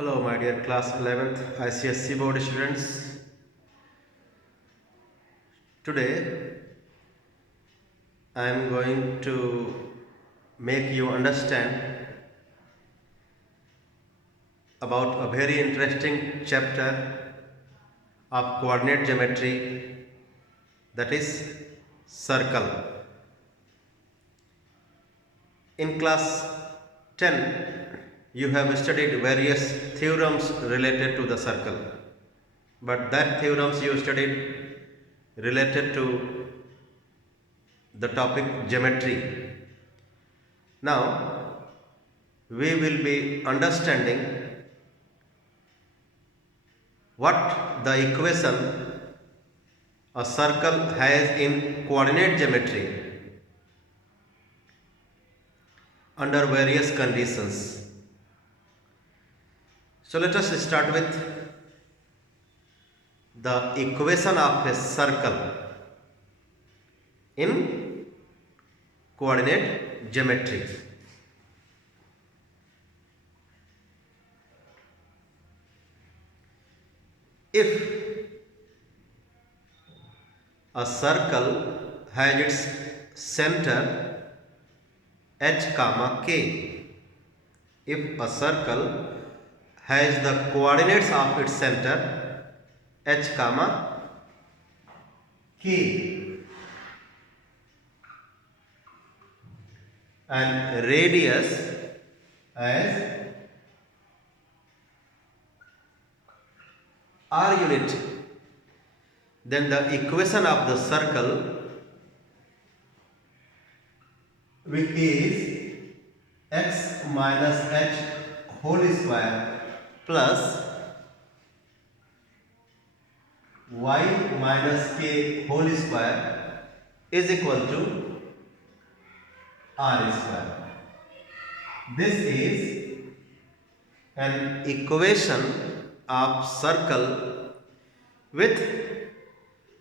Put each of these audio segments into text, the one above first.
Hello, my dear class 11th ICSC board students. Today I am going to make you understand about a very interesting chapter of coordinate geometry, that is circle. In class 10 you have studied various theorems related to the circle, but that theorems you studied related to the topic geometry. Now we will be understanding what the equation a circle has in coordinate geometry under various conditions. So let us start with the equation of a circle in coordinate geometry. If a circle has its center h comma k, if a circle has the coordinates of its center h comma k and radius as r unit, then the equation of the circle, which is x minus h whole square plus y minus k whole square is equal to r square. This is an equation of circle with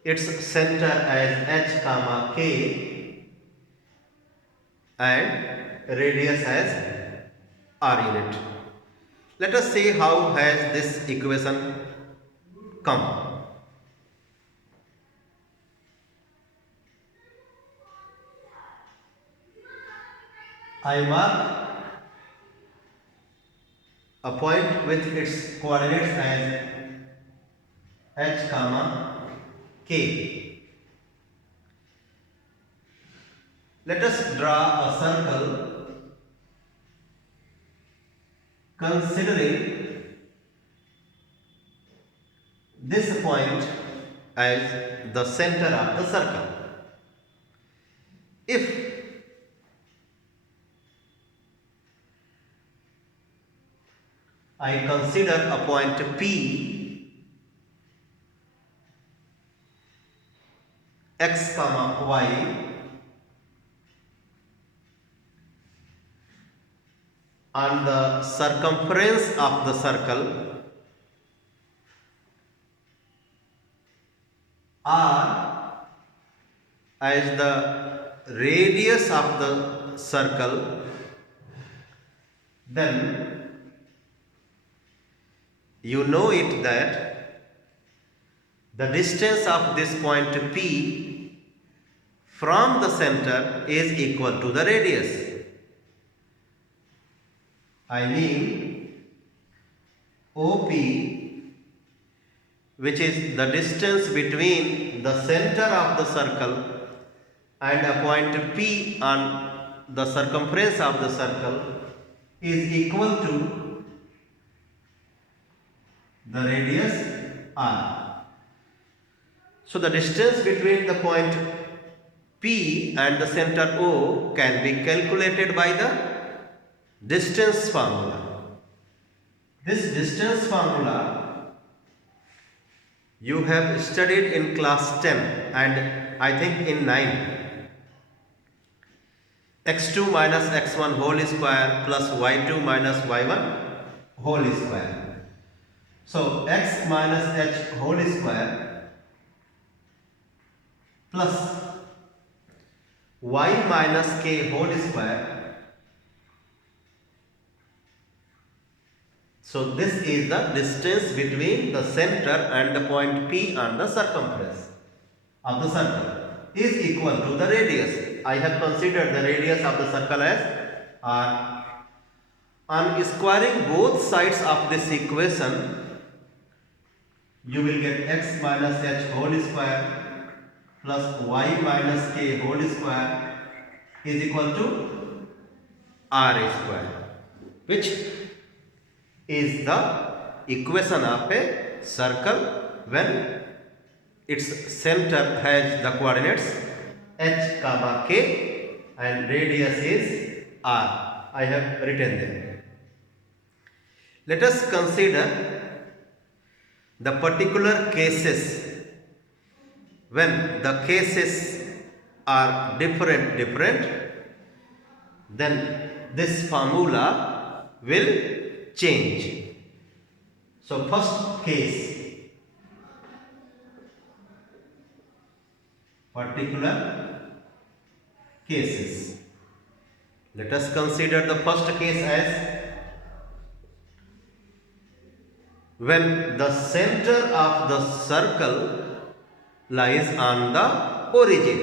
its center as h comma k and radius as r unit. Let us see how has this equation come. I mark a point with its coordinates as h comma k. Let us draw a circle considering this point as the center of the circle. If I consider a point P x comma y on the circumference of the circle r as the radius of the circle, then you know it that the distance of this point P from the center is equal to the radius. I mean OP, which is the distance between the center of the circle and a point P on the circumference of the circle, is equal to the radius r. So the distance between the point P and the center O can be calculated by the distance formula. This distance formula you have studied in class 10 and I think in 9. x2 minus x1 whole square plus y2 minus y1 whole square. So x minus h whole square plus y minus k whole square. So this is the distance between the center and the point P on the circumference of the circle is equal to the radius. I have considered the radius of the circle as r. On squaring both sides of this equation, you will get x minus h whole square plus y minus k whole square is equal to r square, which is the equation of a circle when its center has the coordinates h comma k and radius is r. I have written them. Let us consider the particular cases when the cases are different, then this formula will change. So first case, particular cases. Let us consider the first case as when the center of the circle lies on the origin.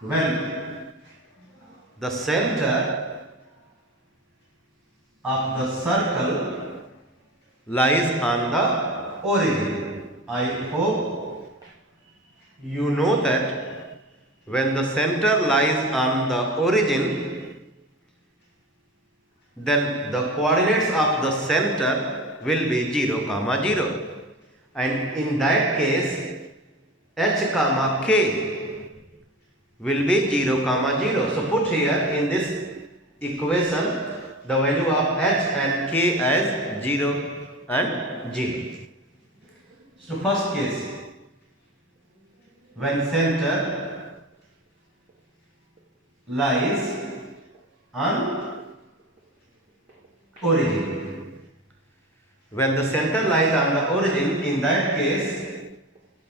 When the center of the circle lies on the origin. I hope you know that when the center lies on the origin, then the coordinates of the center will be 0, 0. And in that case, h, k will be 0, 0. So put here in this equation the value of h and k as 0 and 0. So first case, when center lies on origin. When the center lies on the origin, in that case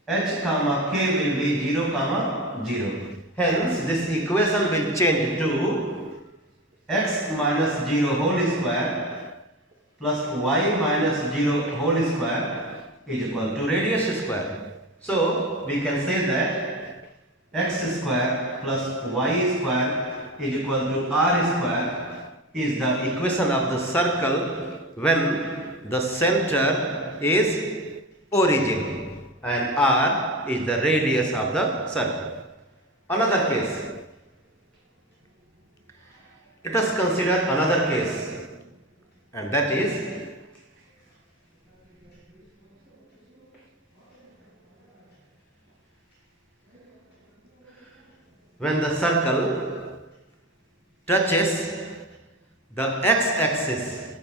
h, k will be 0, 0. Hence this equation will change to x minus 0 whole square plus y minus 0 whole square is equal to radius square. So we can say that x square plus y square is equal to r square is the equation of the circle when the center is origin and r is the radius of the circle. Another case. Let us consider another case, and that is when the circle touches the x-axis.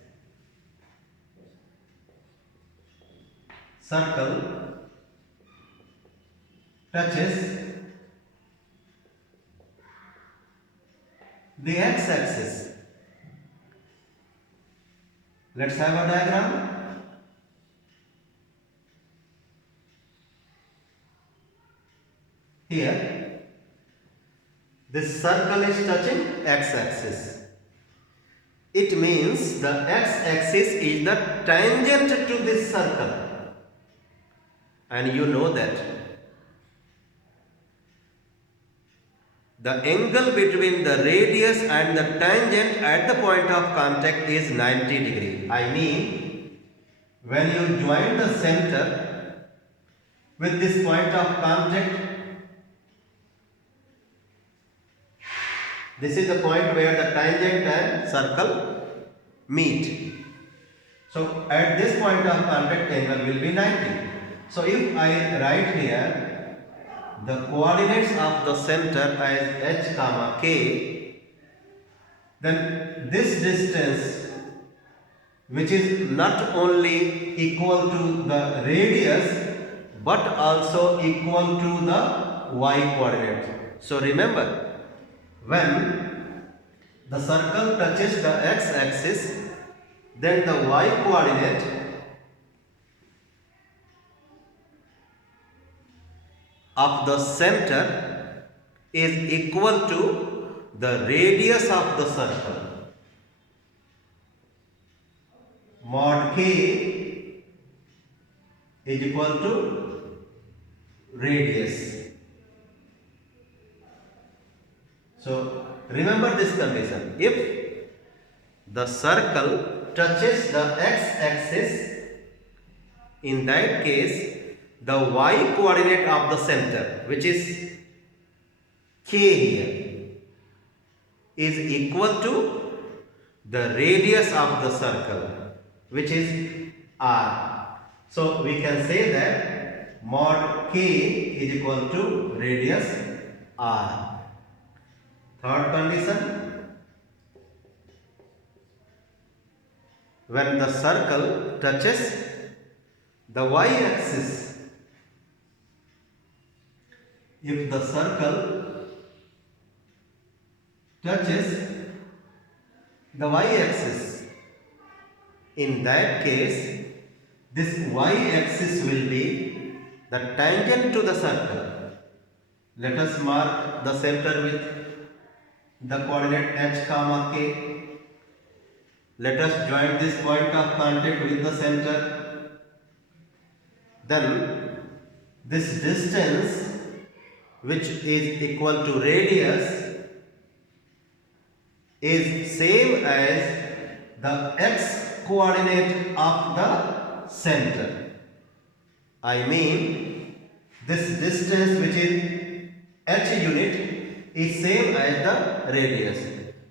Circle touches the x-axis. Let's have a diagram. Here, this circle is touching x-axis. It means the x-axis is the tangent to this circle. And you know that the angle between the radius and the tangent at the point of contact is 90 degree. I mean, when you join the center with this point of contact, this is the point where the tangent and circle meet. So at this point of contact, angle will be 90. So if I write here the coordinates of the center as h, k, then this distance, which is not only equal to the radius but also equal to the y coordinate. So remember, when the circle touches the x-axis, then the y coordinate of the center is equal to the radius of the circle. mod k is equal to radius. So remember this condition. If the circle touches the x-axis, in that case the y coordinate of the center, which is k here, is equal to the radius of the circle, which is r. So we can say that mod k is equal to radius r. Third condition, when the circle touches the y-axis, if the circle touches the y-axis, in that case this y-axis will be the tangent to the circle. Let us mark the center with the coordinate h comma k. Let us join this point of contact with the center. Then this distance, which is equal to radius, is same as the x coordinate of the center. I mean, this distance, which is h unit, is same as the radius.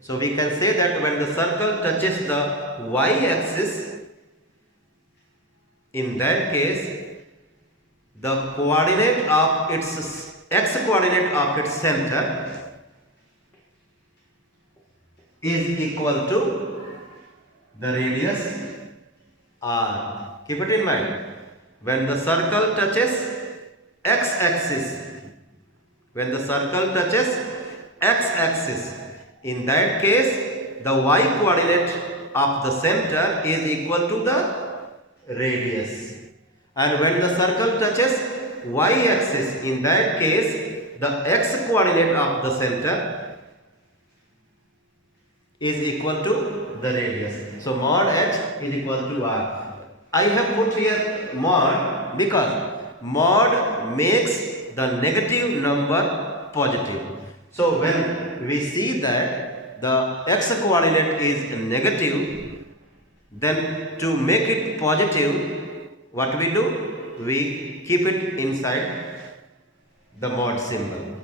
So we can say that when the circle touches the y-axis, in that case the coordinate of its x coordinate of its center is equal to the radius r. Keep it in mind. When the circle touches x-axis, when the circle touches x-axis, in that case the y coordinate of the center is equal to the radius. And when the circle touches y-axis, in that case the x coordinate of the center is equal to the radius. So mod h is equal to r. I have put here mod because mod makes the negative number positive. So when we see that the x coordinate is negative, then to make it positive, what we do? We keep it inside the mod symbol.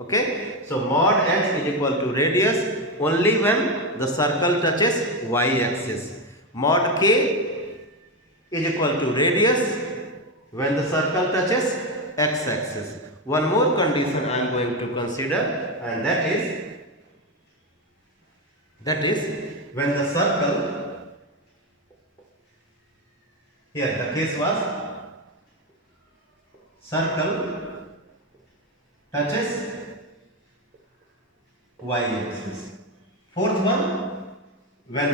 Okay? So mod x is equal to radius only when the circle touches y-axis. Mod k is equal to radius when the circle touches x-axis. One more condition I am going to consider, and that is when the circle, here the case was circle touches y-axis. Fourth one, when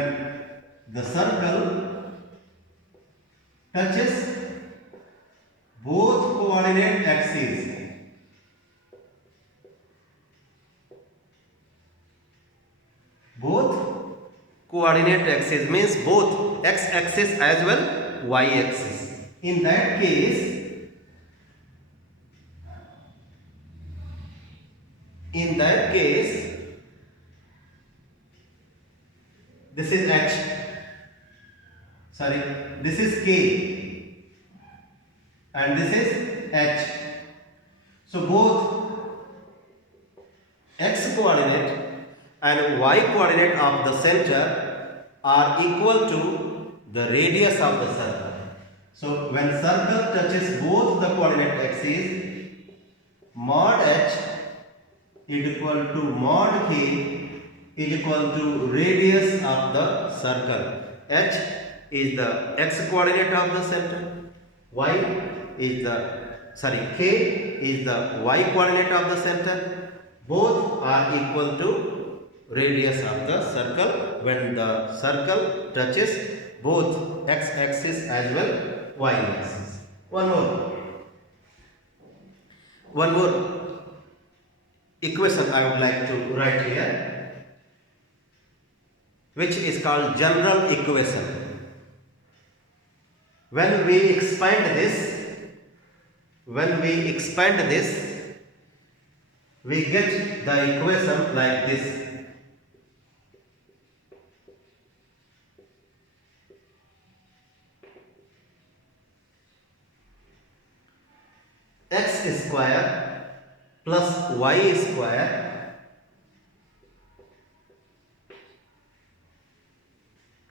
the circle touches both coordinate axes. Both coordinate axes means both x-axis as well y-axis. In that case, this is h, sorry, this is k and this is h. So both x coordinate and y coordinate of the center are equal to the radius of the circle. So when circle touches both the coordinate axes, mod h is equal to mod k is equal to radius of the circle. H is the x coordinate of the center, y is the k is the y coordinate of the center. Both are equal to radius of the circle when the circle touches both x axis as well y axis. One more equation I would like to write here, which is called general equation. When we expand this, we get the equation like this. X square plus y square,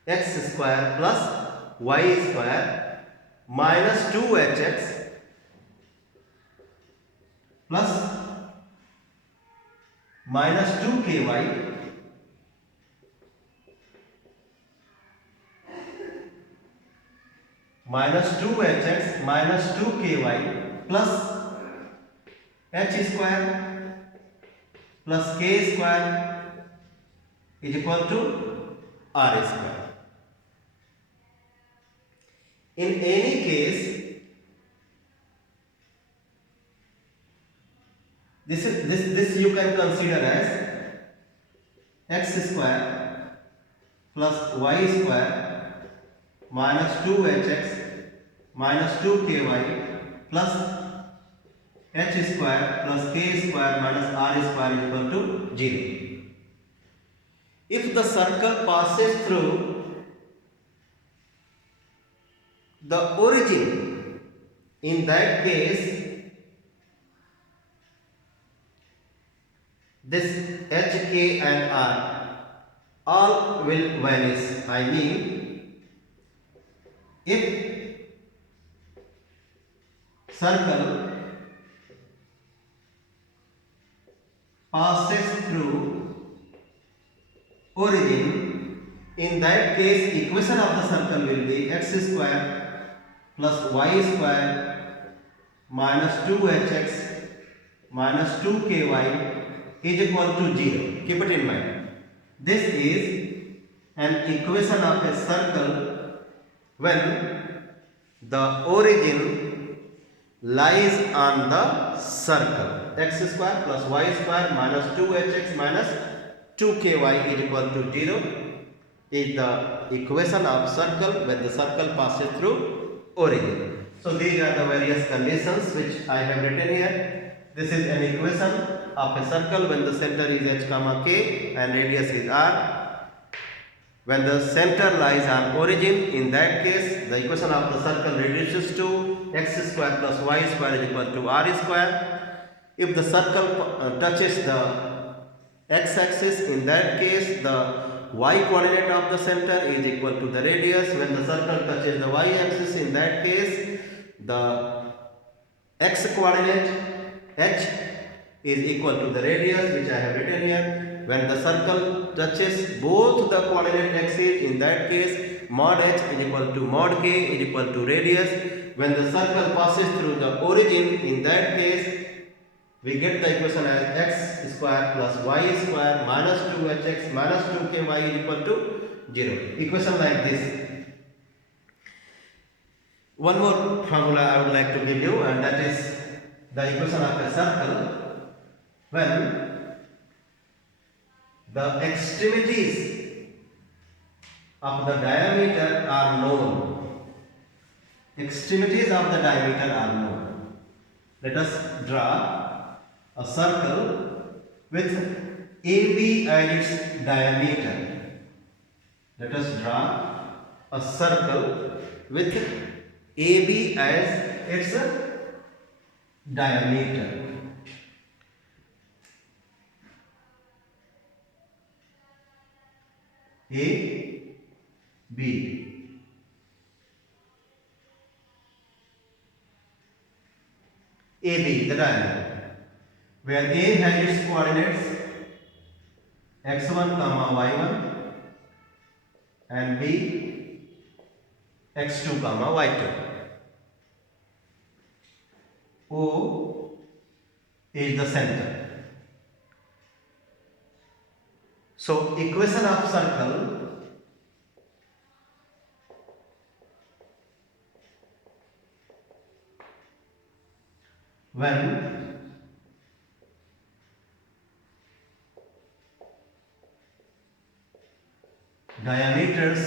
x square plus y square minus 2hx plus minus 2ky minus 2hx minus 2ky plus h square plus k square is equal to r square. In any case, this you can consider as x square plus y square minus 2hx minus 2ky plus h square plus k square minus r square is equal to 0. If the circle passes through the origin, in that case this h, k and r all will vanish. I mean, if circle passes through origin, in that case equation of the circle will be x square plus y square minus 2hx minus 2ky is equal to 0. Keep it in mind. This is an equation of a circle when the origin lies on the circle. X square plus y square minus 2hx minus 2ky is equal to 0 is the equation of circle when the circle passes through origin. So these are the various conditions which I have written here. This is an equation of a circle when the center is h comma k and radius is r. When the center lies on origin, in that case the equation of the circle reduces to x square plus y square is equal to r square. If the circle touches the x-axis, in that case the y coordinate of the center is equal to the radius. When the circle touches the y-axis, in that case the x coordinate h is equal to the radius, which I have written here. When the circle touches both the coordinate axes, in that case mod h is equal to mod k is equal to radius. When the circle passes through the origin, in that case we get the equation as x square plus y square minus 2hx minus 2ky is equal to 0. Equation like this. One more formula I would like to give you, and that is the equation of a circle when the extremities of the diameter are known. Extremities of the diameter are known. Let us draw a circle with AB as its diameter. Let us draw a circle with AB as its diameter. A, B. AB, the diameter, where A has its coordinates x1 comma y1 and B x2 comma y2. O is the center. So equation of circle when diameters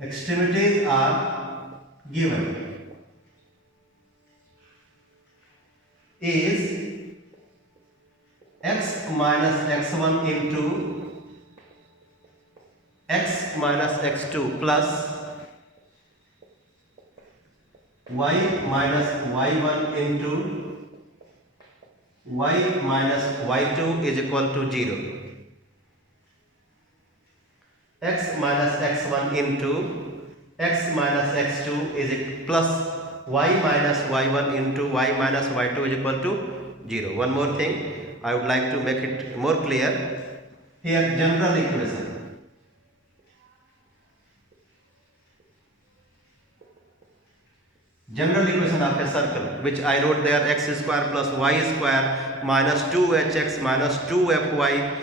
extremities are given is x minus x1 into x minus x2 plus y minus y1 into y minus y2 is equal to 0. X minus x1 into x minus x2 is plus y minus y1 into y minus y2 is equal to 0. One more thing, I would like to make it more clear. Here general equation. General equation of a circle, which I wrote there, x square plus y square minus 2hx minus 2fy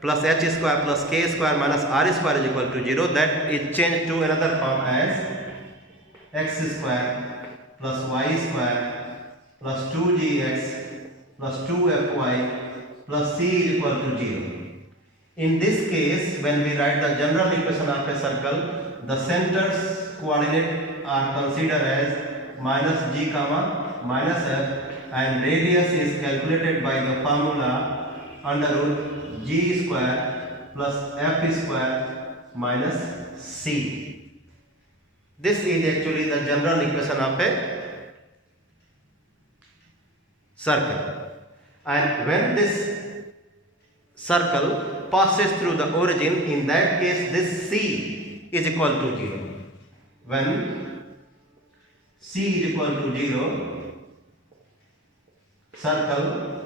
plus h square plus k square minus r square is equal to 0. That is changed to another form as x square plus y square plus 2gx plus 2fy plus c is equal to 0. In this case, when we write the general equation of a circle, the center's coordinate are considered as minus g comma minus f, and radius is calculated by the formula under root g square plus f square minus c. This is actually the general equation of a circle. And when this circle passes through the origin, in that case this c is equal to 0. When c is equal to 0, circle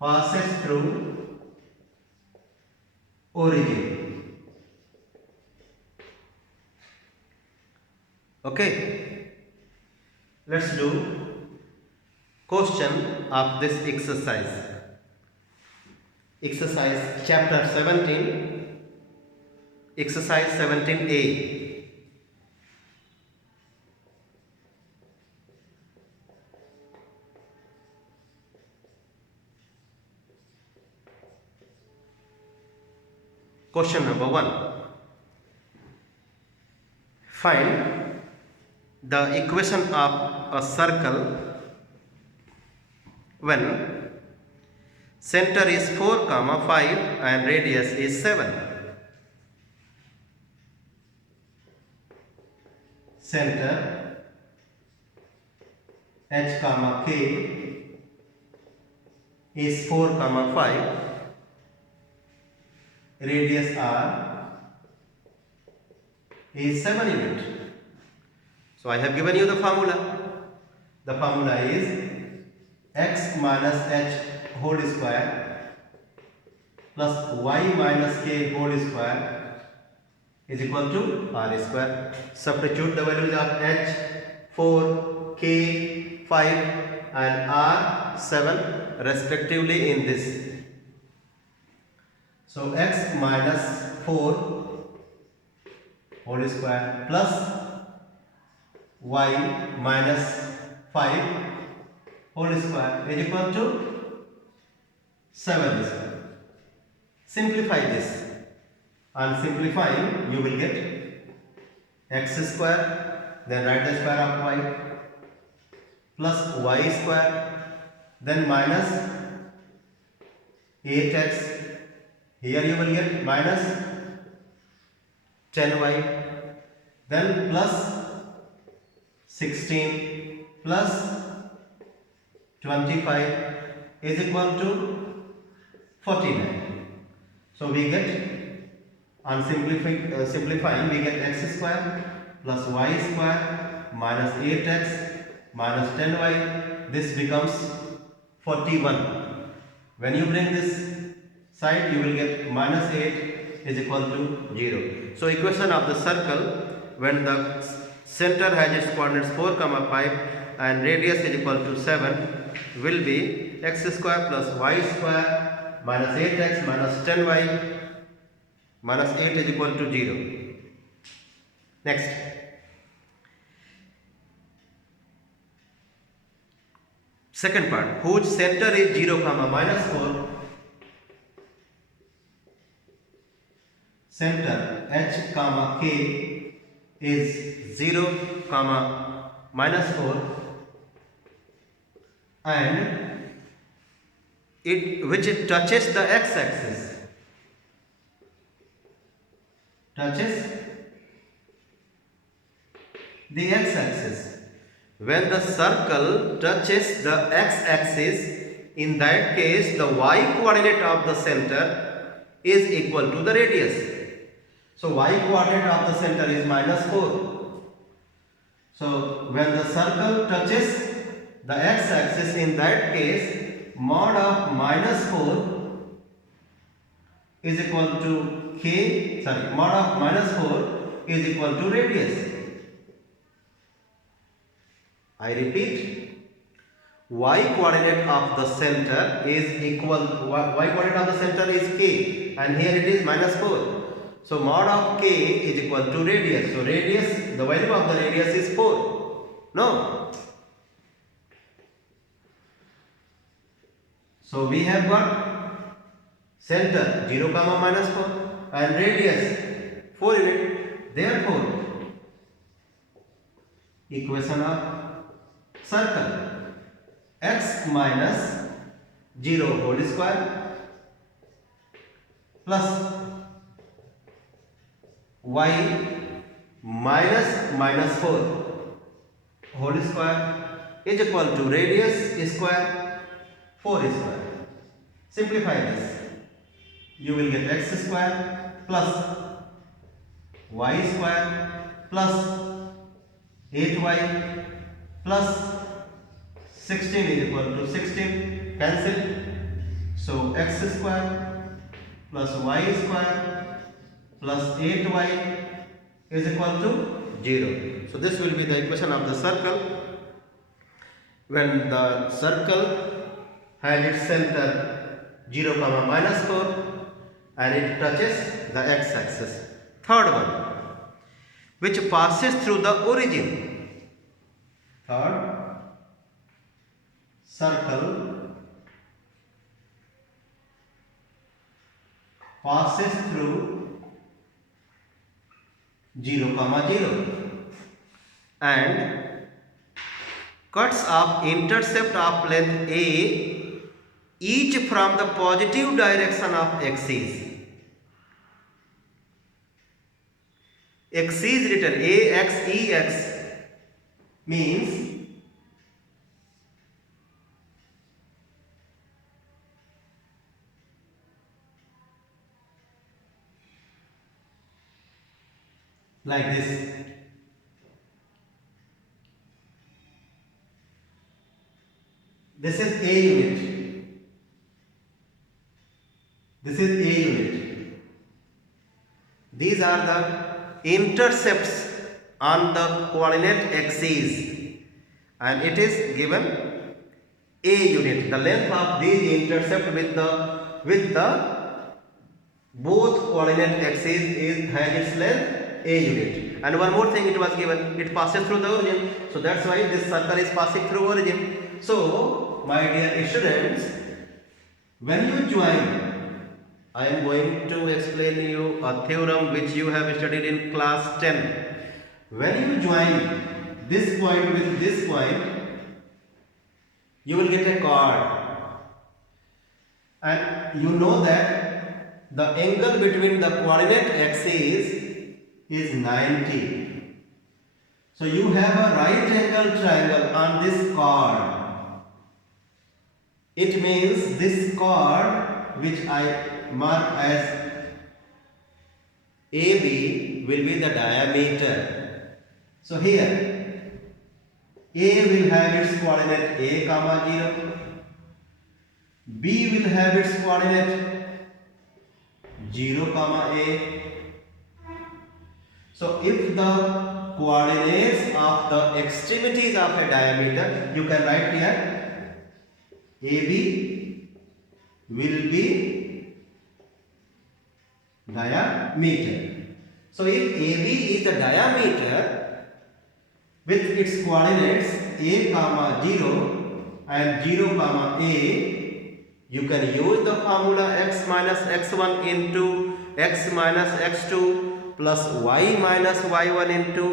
passes through origin. Okay, let's do question of this exercise. Exercise chapter 17, exercise 17a. Question number 1. Find the equation of a circle when center is 4, 5 and radius is 7. Center h, k is 4, 5. Radius r is 7 unit. So I have given you the formula. The formula is x minus h whole square plus y minus k whole square is equal to r square. Substitute the values of h 4, k 5 and r 7 respectively in this. So x minus 4 whole square plus y minus 5 whole square is equal to 7 square. Simplify this. On simplifying, you will get x square, then write the square of y, plus y square, then minus 8x. Here you will get minus 10y, then plus 16 plus 25 is equal to 49. So we get, on simplifying, we get x square plus y square minus 8x minus 10y. This becomes 41. When you bring this side, you will get minus 8 is equal to 0. So equation of the circle when the center has its coordinates 4, 5 and radius is equal to 7 will be x square plus y square minus 8x minus 10y minus 8 is equal to 0. Next. Second part, whose center is 0, minus 4. center h comma k is 0 comma minus 4 and which touches the x-axis, touches the x-axis. When the circle touches the x-axis, in that case the y coordinate of the center is equal to the radius. So y coordinate of the center is minus 4. So when the circle touches the x-axis, in that case mod of minus 4 is equal to mod of minus 4 is equal to radius. I repeat, y coordinate of the center is equal, y coordinate of the center is k and here it is minus 4. So mod of k is equal to radius. So radius, the value of the radius is 4. No. So we have got center 0 comma minus 4 and radius 4 unit. Therefore, equation of circle x minus 0 whole square plus y minus 4 whole square is equal to radius square 4 square. Simplify this. You will get x square plus y square plus 8y plus 16 is equal to 16. Cancel. So x square plus y square plus 8y is equal to 0. So this will be the equation of the circle. When the circle has its center 0 comma minus 4 and it touches the x-axis. Third one, which passes through the origin. Third, circle passes through 0 comma 0 and cuts off intercept of length a each from the positive direction of axis. Axis is written ax ex means like this. This is a unit. This is a unit. These are the intercepts on the coordinate axis and it is given a unit. The length of these intercept with the both coordinate axes has its length a unit. And one more thing, it was given, it passes through the origin. So that's why this circle is passing through origin. So my dear students, when you join, I am going to explain you a theorem which you have studied in class 10. When you join this point with this point, you will get a chord. And you know that the angle between the coordinate axes is 90. So you have a right angle triangle on this chord. It means this chord, which I mark as AB, will be the diameter. So here A will have its coordinate a comma 0, B will have its coordinate 0 comma a. So if the coordinates of the extremities of a diameter, you can write here AB will be diameter. So if AB is the diameter with its coordinates a comma 0 and 0 comma a, you can use the formula x minus x1 into x minus x2 plus y minus y1 into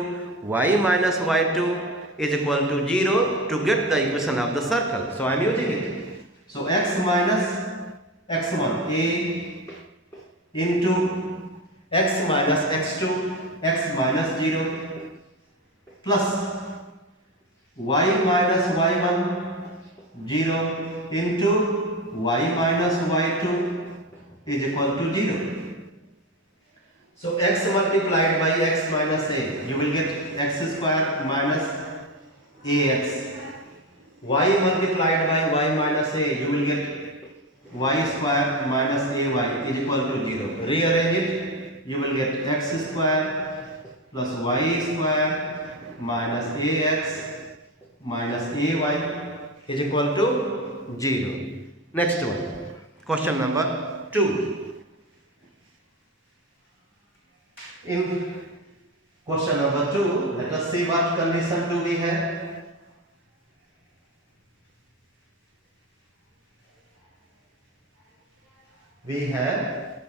y minus y2 is equal to 0 to get the equation of the circle. So I am using it. So x minus x1 a into x minus x2 x minus 0 plus y minus y1 0 into y minus y2 is equal to 0. So x multiplied by x minus a, you will get x square minus ax. Y multiplied by y minus a, you will get y square minus ay is equal to 0. Rearrange it, you will get x square plus y square minus ax minus ay is equal to 0. Next one, question number 2. In question number 2, let us see what condition do we have. We have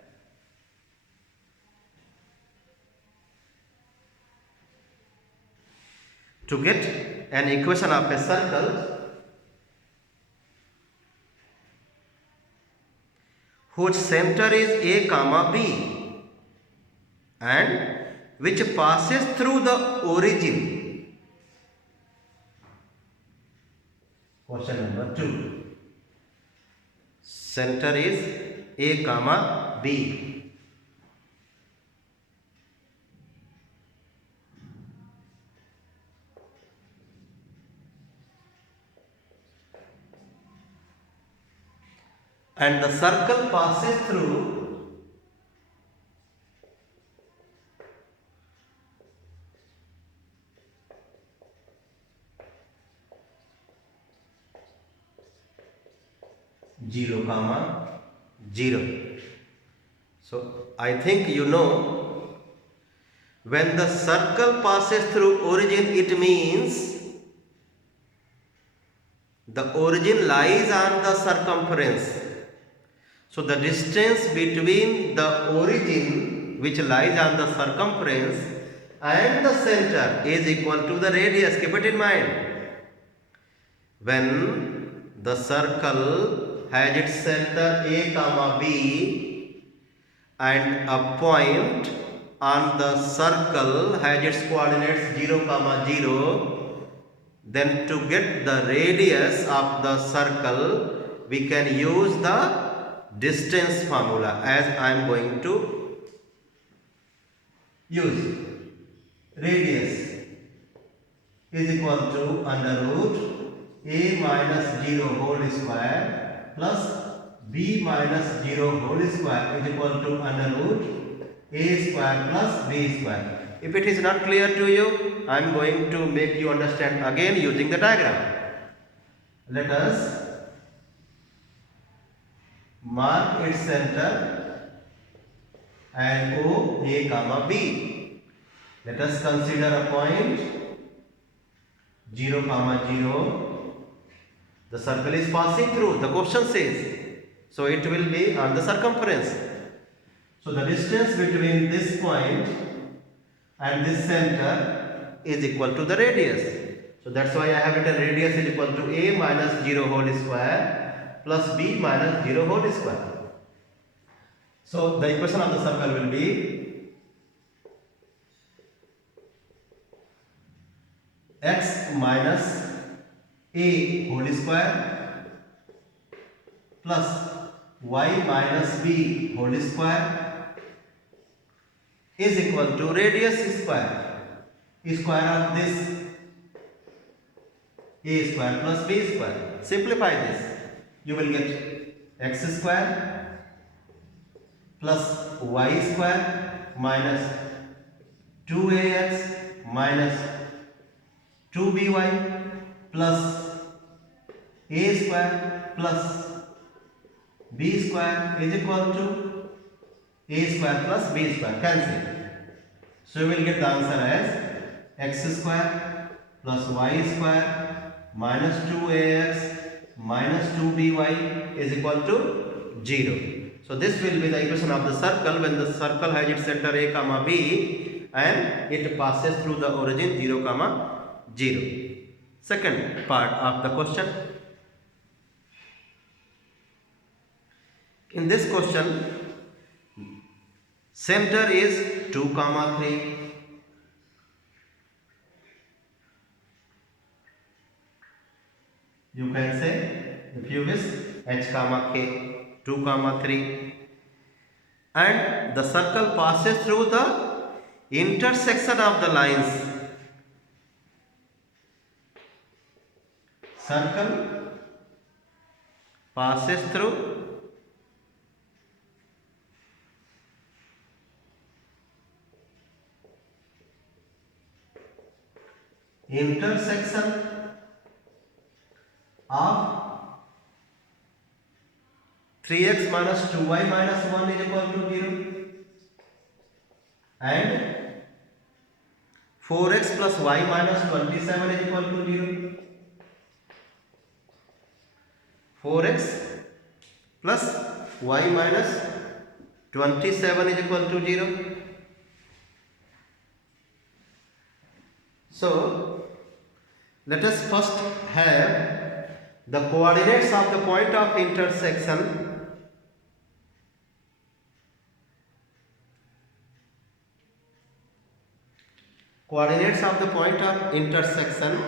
to get an equation of a circle whose center is a comma b and which passes through the origin. Question number 2. Center is a comma b. And the circle passes through zero comma 0. So I think you know, when the circle passes through origin, it means the origin lies on the circumference. So the distance between the origin which lies on the circumference and the center is equal to the radius. Keep it in mind. When the circle has its center a comma b and a point on the circle has its coordinates 0 comma 0, then to get the radius of the circle we can use the distance formula, as I am going to use. Radius is equal to under root a minus 0 whole square plus b minus 0 whole square is equal to under root a square plus b square. If it is not clear to you, I am going to make you understand again using the diagram. Let us mark its center and O a comma b. Let us consider a point 0 comma 0. The circle is passing through, the question says, so it will be on the circumference. So the distance between this point and this center is equal to the radius. So that's why I have written radius is equal to a minus 0 whole square plus b minus 0 whole square. So the equation of the circle will be x minus a whole square plus y minus b whole square is equal to radius square of this a square plus b square. Simplify this. You will get x square plus y square minus 2ax minus 2by plus a square plus b square is equal to a square plus b square. Cancel. So you will get the answer as x square plus y square minus 2ax minus 2by is equal to 0. So this will be the equation of the circle when the circle has its center a comma b and it passes through the origin 0 comma 0. Second part of the question. In this question, center is 2 comma 3. You can say, if you wish, h comma k 2 comma 3, and the circle passes through the intersection of the lines. Circle passes through intersection of 3x minus 2y minus 1 is equal to 0 and 4x plus y minus 27 is equal to 0. 4x plus y minus 27 is equal to 0. So let us first have the coordinates of the point of intersection. Coordinates of the point of intersection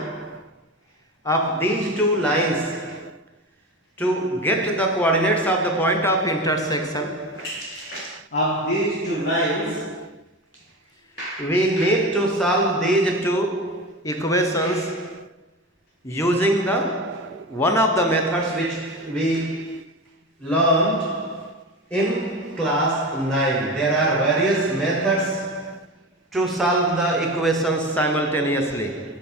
of these two lines. To get the coordinates of the point of intersection of these two lines, we need to solve these two equations using the one of the methods which we learned in class 9. There are various methods to solve the equations simultaneously.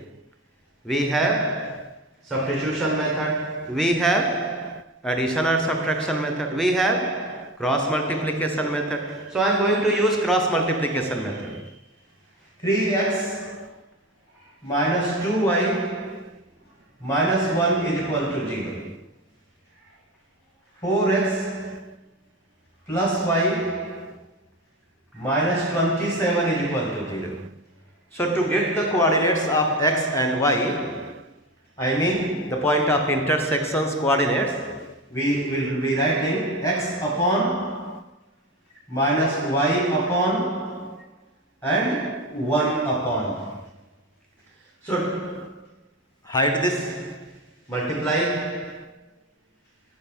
We have substitution method, we have addition or subtraction method, we have cross multiplication method. So I am going to use cross multiplication method. 3x minus 2y minus 1 is equal to 0. 4x plus y minus 27 is equal to 0. So to get the coordinates of x and y, I mean the point of intersections coordinates, we will be writing x upon minus y upon and 1 upon. So hide this, multiply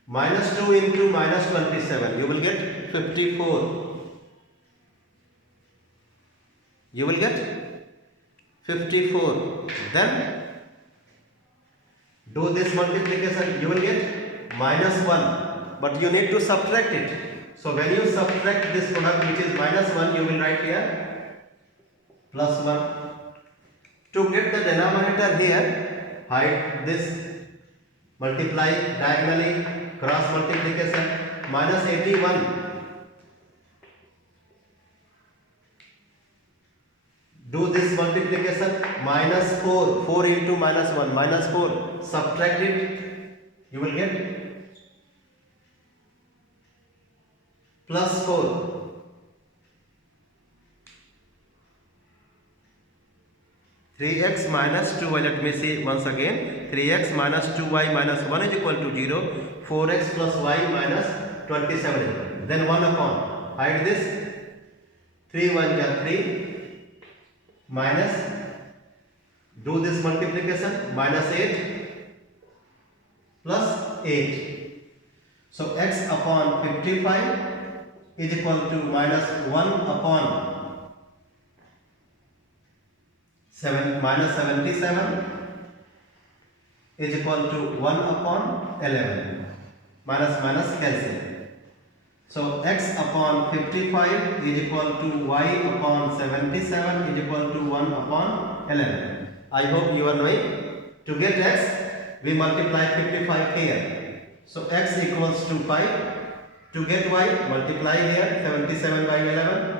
minus 2 into minus 27, you will get 54. You will get 54. Then do this multiplication, you will get minus 1, but you need to subtract it. So when you subtract this product which is minus 1, you will write here plus 1. To get the denominator here, hide this, multiply diagonally, cross multiplication, minus 81. Do this multiplication, minus 4, 4 into minus 1, minus 4, subtract it, you will get plus 4. Three x minus 2y, let me see once again, 3x minus 2y minus 1 is equal to 0, 4x plus y minus 27, then 1 upon, hide this, 3 1 is 3, minus, do this multiplication, minus 8 plus 8. So x upon 55 is equal to minus 1 upon minus 77 is equal to 1 upon 11. Minus minus cancel. So x upon 55 is equal to y upon 77 is equal to 1 upon 11. I hope you are knowing. To get x, we multiply 55 here. So x equals to 5. To get y, multiply here 77 by 11.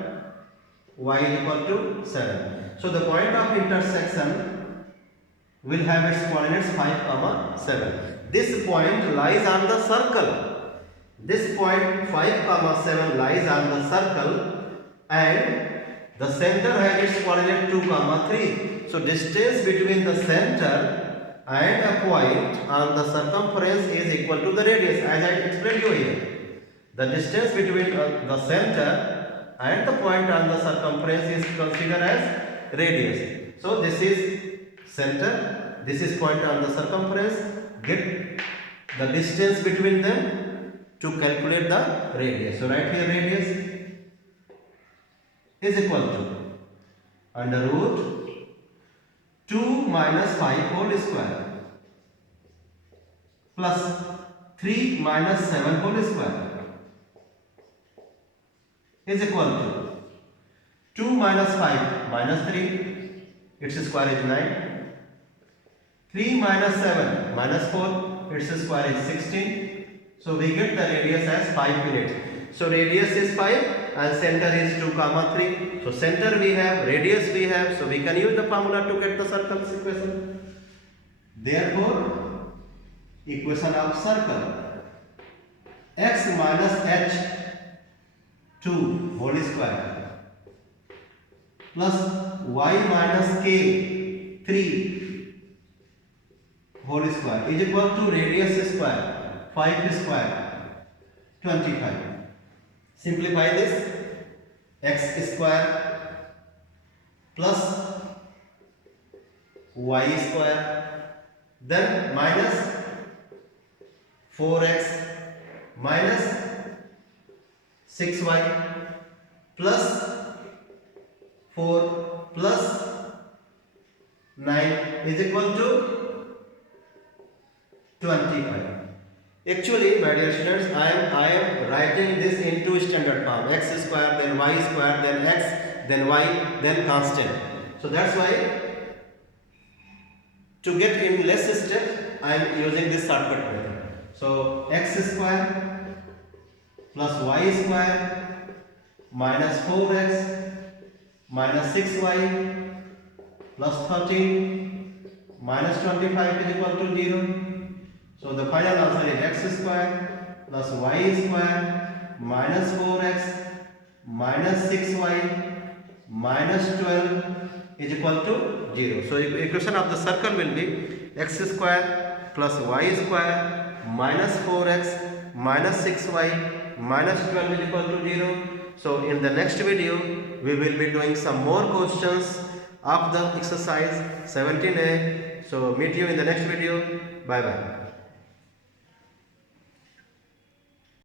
Y is equal to 7. So the point of intersection will have its coordinates 5, 7. This point lies on the circle. This point 5 comma 7 lies on the circle and the center has its coordinate 2 comma 3. So distance between the center and a point on the circumference is equal to the radius, as I explained you here. The distance between the center and the point on the circumference is considered as radius. So this is center, this is point on the circumference. Get the distance between them to calculate the radius. So right here radius is equal to under root 2 minus 5 whole square plus 3 minus 7 whole square is equal to 2 minus 5 minus 3, its square is 9, 3 minus 7 minus 4, its square is 16. So we get the radius as 5 units. So radius is 5 and center is 2 comma 3. So center we have, radius we have, so we can use the formula to get the circle's equation. Therefore, equation of circle x minus h 2 whole square plus y minus k 3 whole square is equal to radius square 5 square 25. Simplify this, x square plus y square, then minus 4x minus 6y plus 4 plus 9 is equal to 25. Actually, my dear students, I am writing this into standard form, x square, then y square, then x, then y, then constant. So that's why to get in less step, I am using this shortcut method. So x square plus y square minus 4x minus 6y plus 13 minus 25 is equal to 0. So the final answer is x square plus y square minus 4x minus 6y minus 12 is equal to 0. So equation of the circle will be x square plus y square minus 4x minus 6y minus 12 is equal to 0. So in the next video we will be doing some more questions of the exercise 17a. So meet you in the next video. Bye bye.